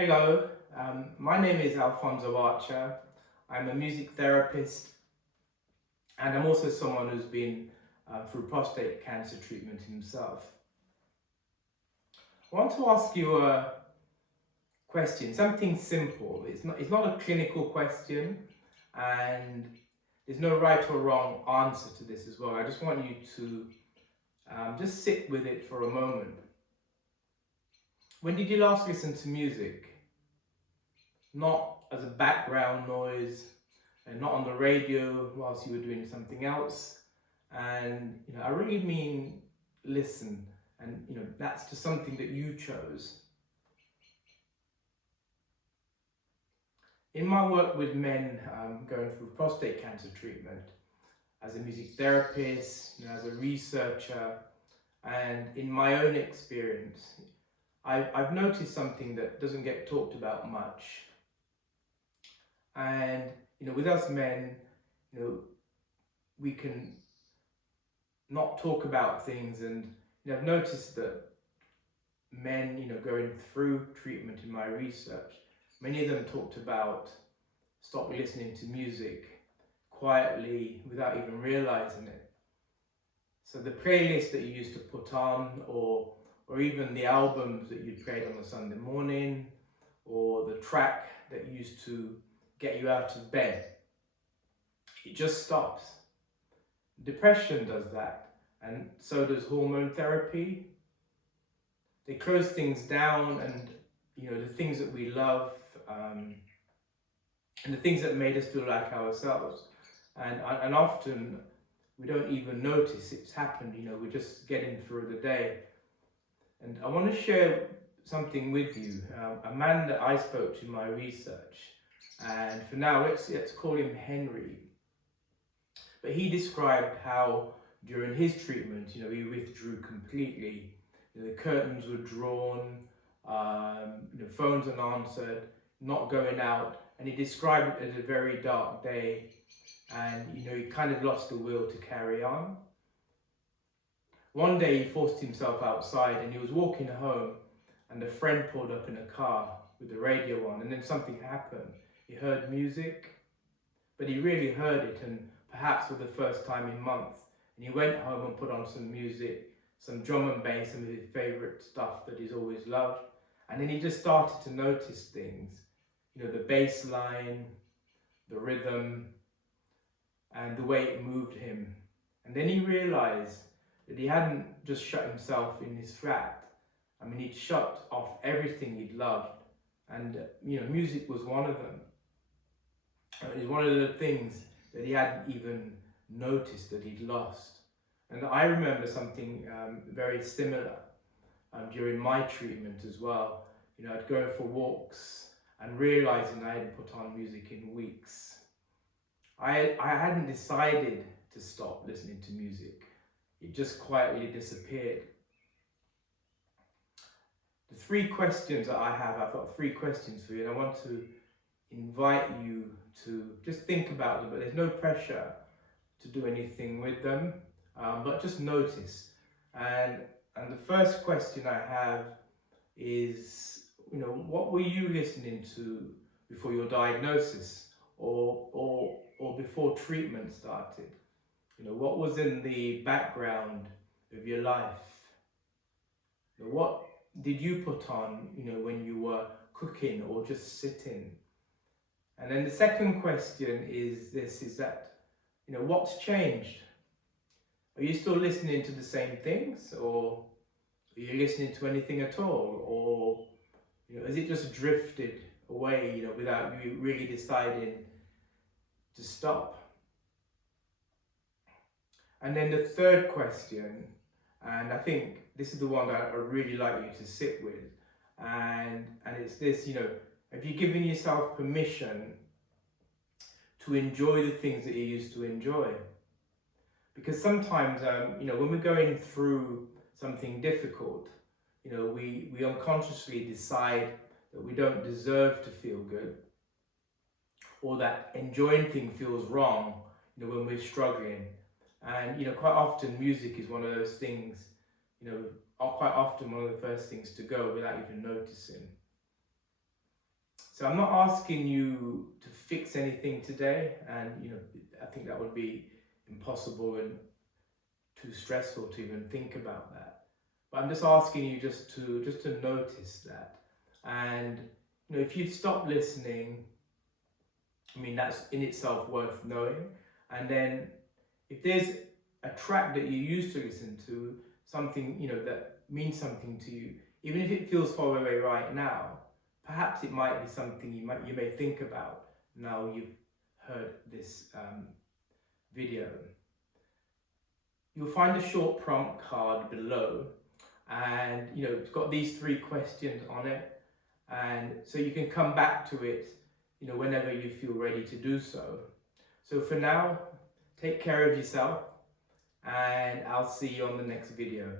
Hello, my name is Alphonso. I'm a music therapist and I'm also someone who's been through prostate cancer treatment himself. I want to ask you a question, something simple. It's not a clinical question and there's no right or wrong answer to this as well. I just want you to just sit with it for a moment. When did you last listen to music? Not as a background noise, and not on the radio whilst you were doing something else. And I really mean listen, and that's just something that you chose. In my work with men going through prostate cancer treatment, as a music therapist, as a researcher, and in my own experience, I've noticed something that doesn't get talked about much. And with us men, we can not talk about things, and I've noticed that men, going through treatment in my research, many of them talked about stop listening to music quietly without even realizing it. So the playlist that you used to put on, or even the albums that you played on a Sunday morning, or the track that used to get you out of bed, it just stops. Depression does that, and so does hormone therapy. They close things down, and the things that we love, and the things that made us feel like ourselves, and often we don't even notice it's happened. We're just getting through the day. And I want to share something with you. A man that I spoke to in my research, and for now let's call him Henry. But he described how during his treatment, he withdrew completely. The curtains were drawn, phones unanswered, not going out, and he described it as a very dark day, and he kind of lost the will to carry on. One day he forced himself outside, and he was walking home, and a friend pulled up in a car with the radio on, and then something happened. He heard music, but he really heard it, and perhaps for the first time in months. And he went home and put on some music, some drum and bass, some of his favourite stuff that he's always loved. And then he just started to notice things, the bass line, the rhythm, and the way it moved him. And then he realised that he hadn't just shut himself in his flat. He'd shut off everything he'd loved. And, music was one of them. It was one of the things that he hadn't even noticed that he'd lost. And I remember something very similar during my treatment as well. I'd go for walks and realizing I hadn't put on music in weeks. I hadn't decided to stop listening to music. It just quietly disappeared. The three questions that I've got three questions for you, and I want to invite you to just think about them, but there's no pressure to do anything with them, but just notice. And the first question I have is, what were you listening to before your diagnosis, or before treatment started? What was in the background of your life? What did you put on, when you were cooking or just sitting? And then the second question is that, what's changed? Are you still listening to the same things, or are you listening to anything at all? Or, has it just drifted away, without you really deciding to stop? And then the third question, and I think this is the one that I really like you to sit with, and it's this, have you given yourself permission to enjoy the things that you used to enjoy? Because sometimes, when we're going through something difficult, we unconsciously decide that we don't deserve to feel good, or that enjoying things feels wrong, when we're struggling. And, quite often music is one of those things, quite often one of the first things to go without even noticing. So I'm not asking you to fix anything today, and I think that would be impossible and too stressful to even think about that. But I'm just asking you just to notice that. And if you stop listening, I mean, that's in itself worth knowing. And then if there's a track that you used to listen to, something that means something to you, even if it feels far away right now, perhaps it might be something you may think about now you've heard this video. You'll find a short prompt card below, and it's got these 3 questions on it, and so you can come back to it whenever you feel ready to do so. So for now, take care of yourself, and I'll see you on the next video.